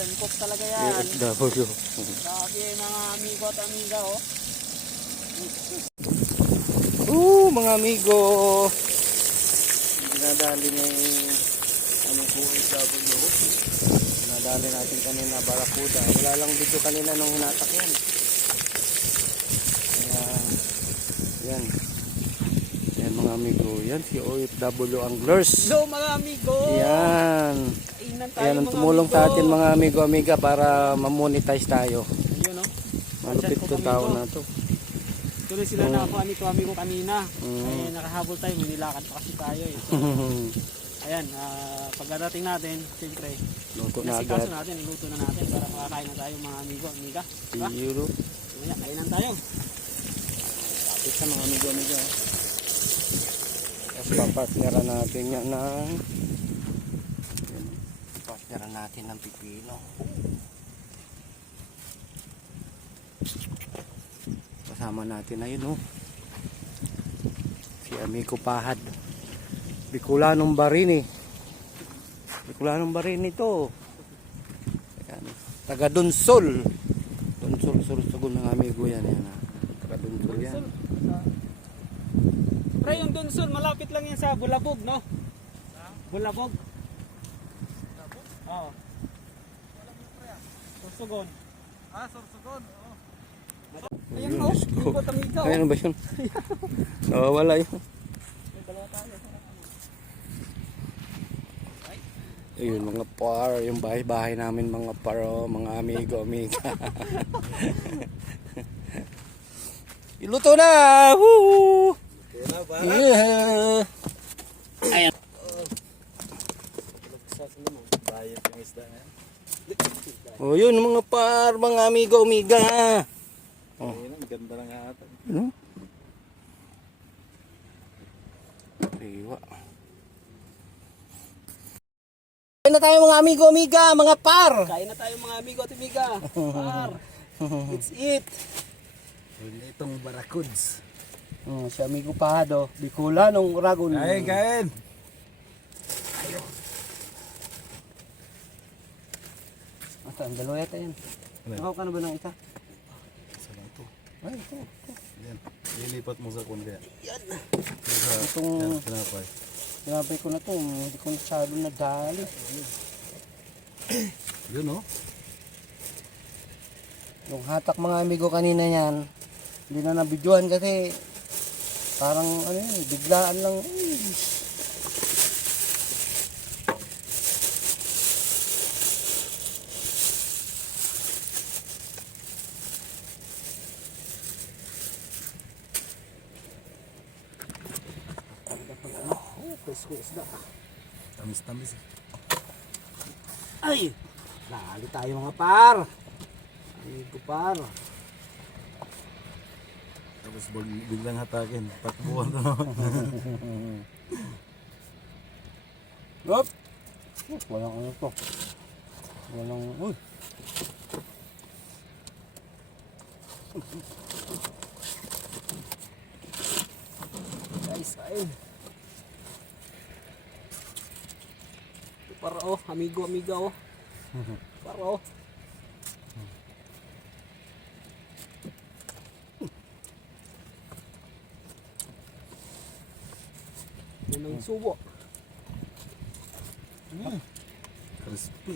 Tankok talaga yan. OFW. Grabe mga amigo at amiga oh. Mga amigo. Dinadali na yung ano po OFW. Dinadali natin kanina barakuda. Wala lang dito kanina nung hinatak yan. Yan. Yan mga amigo. Yan si OFW Anglers. Hello mga amigo. Yan. Kainan tayo Yan ang mga tumulong amigo. sa atin mga amigo-amiga para ma-monetize tayo. Ayun oh. Malupit itong tao na to. Tuloy sila na ako amigo amigo kanina. Ay nakahabol tayo, nilakad pa kasi tayo eh. So, ayan, pagdating natin, siyempre, Luto na nasikaso agad. natin, luto na natin para makakain na tayo mga amigo, amiga. Diba? Euro. Kaya kainan tayo. Lapit sa mga amigo-amiga. Tapos papartneran natin yan ng papartneran natin ng pipino. Kasama natin na yun si Amigo Pahad. Bicolanong Barini. Bicolanong Barini to. Ayan. Taga Dunsol. Dunsol, Sorsogon mga amigo yan. Taga Dunsol yan. Pre, yung Dunsol, malapit lang yan sa Bulabog, no? Bulabog. Oo. Sorsogon. Sorsogon. Ayun o, ikot amiga. Ayun ba yun? Nawawala yun. Ayun mga par, yung bahay-bahay namin mga paro, mga amigo-amiga. Iluto na! Woo! Yeah! Ayan. Oh, yun mga par, mga amigo-amiga. Oh. Ayun, ganda lang ata. Ano? Iwa. Kain na tayo mga amigo-amiga, mga par. Kain na tayo mga amigo at amiga. Par. Let's eat. Itong barakuds. Si Amigo Pahado, Bicolanong Uragon. Kain, kain. Ata, ang dalawa yata yan. Ano? Nakaw ka na ba ng isa? Saan ito? Ay, ito. Yan. Lilipat mo sa kun kaya. Yan. Sa, Itong yan, pinapay. sinabay ko na to, hindi ko masyado nadali. Yun oh. Yung hatak mga amigo kanina yan, hindi na nabidyohan kasi parang ano yun, biglaan lang. Tamis-tamis. Ay! Lali tayo mga par! Amigo par! Tapos biglang hatakin. Takbuhan na naman. Hop! Walang ano to. Walang, uy! Guys, kain. Para oh, amigo amiga oh. Para oh. Yan ang subo. Crispy.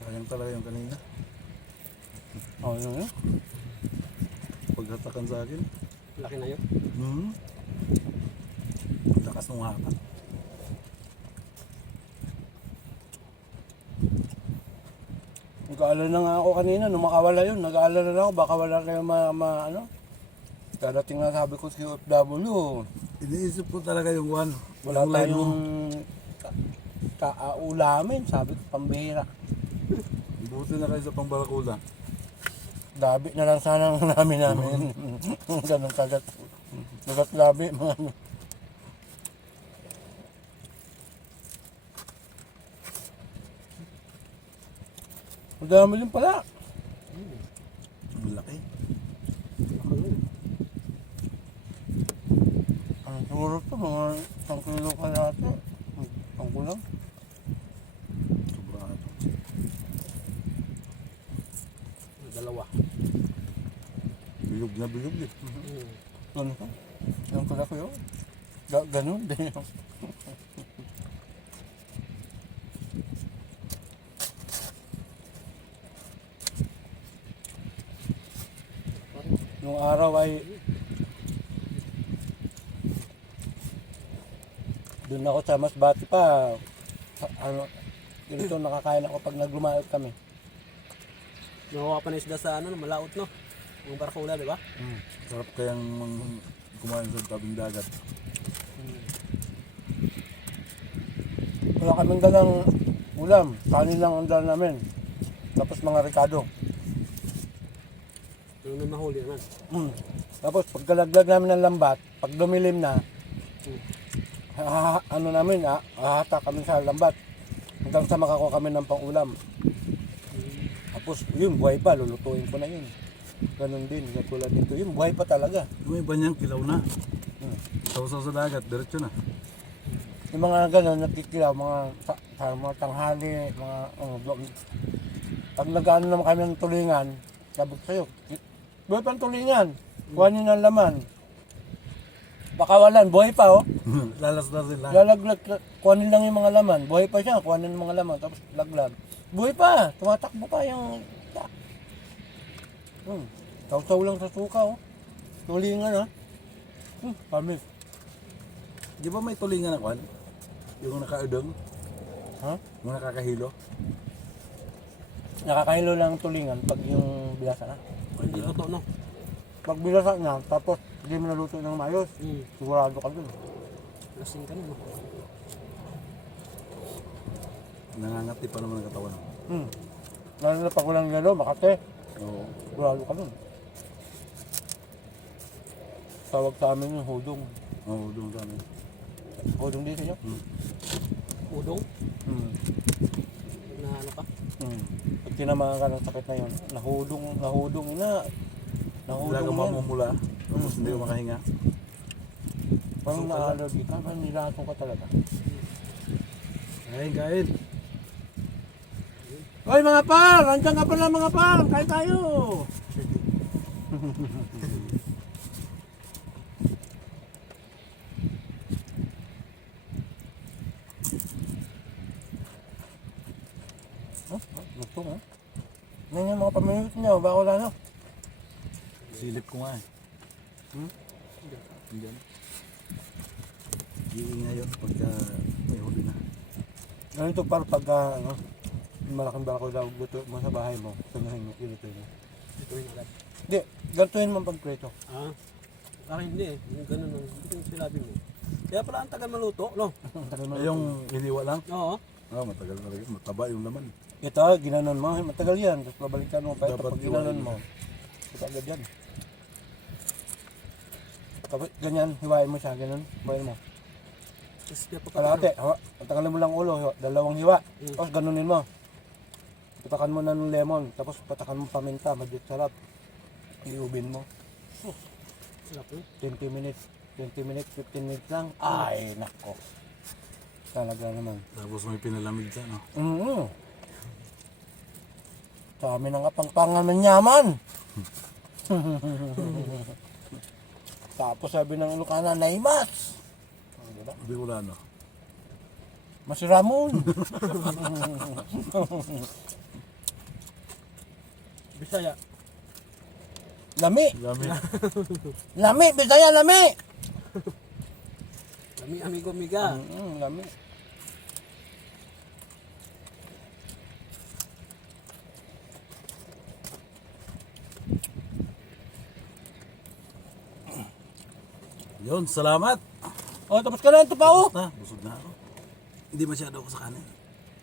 Sayang talaga yung kanina. Oh, yun yun. Paghatakan sa akin. Laki na yun. Lakas ng hatak. Nag-aalala na nga ako kanina, nung makawala yun, nag-aalala na ako, baka wala kayo ano. Darating na sabi ko si OFW, Iniisip ko talaga yung one. wala Yung line mo. tayong ulamin, sabi ko pambihira. Buti na kayo sa pangbarakuda. Dabi na lang sana ang namin. Ganun kagat. Kagat labi. Ang dami din pala. Malaki. Ang siguro ito, mga 1 kilo kalahati. Ang kulang. Sobrang ito. Dalawa. Bilog na bilog eh. Ano ka? Yung kalaki yun. Ganun din. Nung araw ay doon ako sa Masbate pa. Ano, ganito nakakain ako pag naglumayot kami. Nakuha pa na isda sa ano, malaot no? Yung barakula, di ba? Sarap kayang kumain sa tabing dagat. Wala kaming dalang ulam. Kanin lang ang dala namin. Tapos mga ricado. Yung nung nahuli naman. Tapos pagkalaglag namin ng lambat, pag dumilim na, ano namin, hahata kami sa lambat. Hanggang sa makakuha kami ng pangulam. Tapos yun, buhay pa, lulutuin ko na yun. Ganun din, katulad dito. Yun, buhay pa talaga. Yung iba niyang kilaw na. Sausaw sa dagat, diretso na. Yung mga ganun, nakikilaw, mga tanghali, pag nag-ano naman kami ng tulingan, sabot sa'yo, buhay pa ang tulingan, kuhanin ang laman. Pakawalan, buhay pa oh. Lalas na sila. Lalaglag, kuhanin lang yung mga laman, buhay pa siya, kuhanin ang mga laman, tapos laglag. Buhay pa, tumatakbo pa yung... Taw-taw lang sa suka oh. Tulingan kami. Di ba may tulingan na kwan? Yung nakaudong? Ha? Yung nakakahilo? Nakakahilo lang ang tulingan pag yung bilasa na. Hindi totoo no? Pag bilasa na, tapos hindi mo naluto ng maayos, sigurado ka dun. Lasing ka no? Nangangati pa naman ang katawan. Lalo na pag walang lalo, makate, Oo. sigurado ka dun. Tawag sa amin yung hudong. Oo, doon sa amin. Hudong dito nyo? Udong? Na ano pa? Pag tinamaan ka ng sakit na yun, nahudong na. Wala kang mamumula. Tapos hindi ka makahinga. Parang na-allergy ka, parang nilatong ka talaga. Kain, kain. Hoy mga par! Andiyan ka pala mga par! Kain tayo! Gusto nga. Yan yung mga pamilit niyo, baka wala na. Silip ko nga eh. Diyan. Iingay yun pagka may huli na. Ganito par pagka malaking barako daw luto mo sa bahay mo, sanahin mo, ilutuin mo. Ito yung agad. Hindi, gantuin mo pagpreto. Parang hindi eh. Yung ganun ang yung sinabi mo. Kaya pala ang tagal maluto, no? Ay, yung hiniwa lang? Oo. Matagal talaga. Mataba yung laman. Ito, ginanon mo, matagal yan. Tapos babalikan mo pa ito Dapat pag ginanon hiwain. mo. Ito agad yan. Tapos ganyan, hiwain mo siya, ganun, hiwain mo. Tapos kaya pa Kalahati, patagalin mo lang ulo, dalawang hiwa. Tapos ganunin mo. Patakan mo na ng lemon, tapos patakan mo paminta, madit sarap. Iubin mo. Sarap no? 20 minutes, 15 minutes lang. Ay, nako. Talaga naman. Tapos may pinalamig siya, no? Sa amin ang kapangpangan ng yaman. Tapos sabi ng Ilocana, Naimas. Diba? Bicolano. Masiramon. Bisaya. Lami. Gamit. Lami, Bisaya, lami. Lami amigo miga. Lami. Yun, salamat. Tapos ka na ito pa oh. Busog na ako. Hindi masyado ako sa kanin.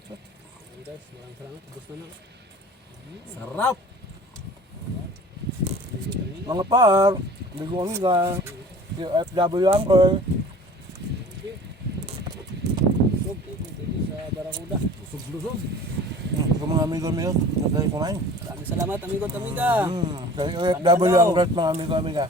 Ayun guys, maraming salamat. Ubus na na. Sarap. Mga par, bigo amiga, FW Anchor. Busog sa Barakuda. Busog-lusog. Thank you mga amigo amigo. Nagkain kumain. Maraming salamat, amigo at amiga. Kay OFW ang rest mga amigo amiga.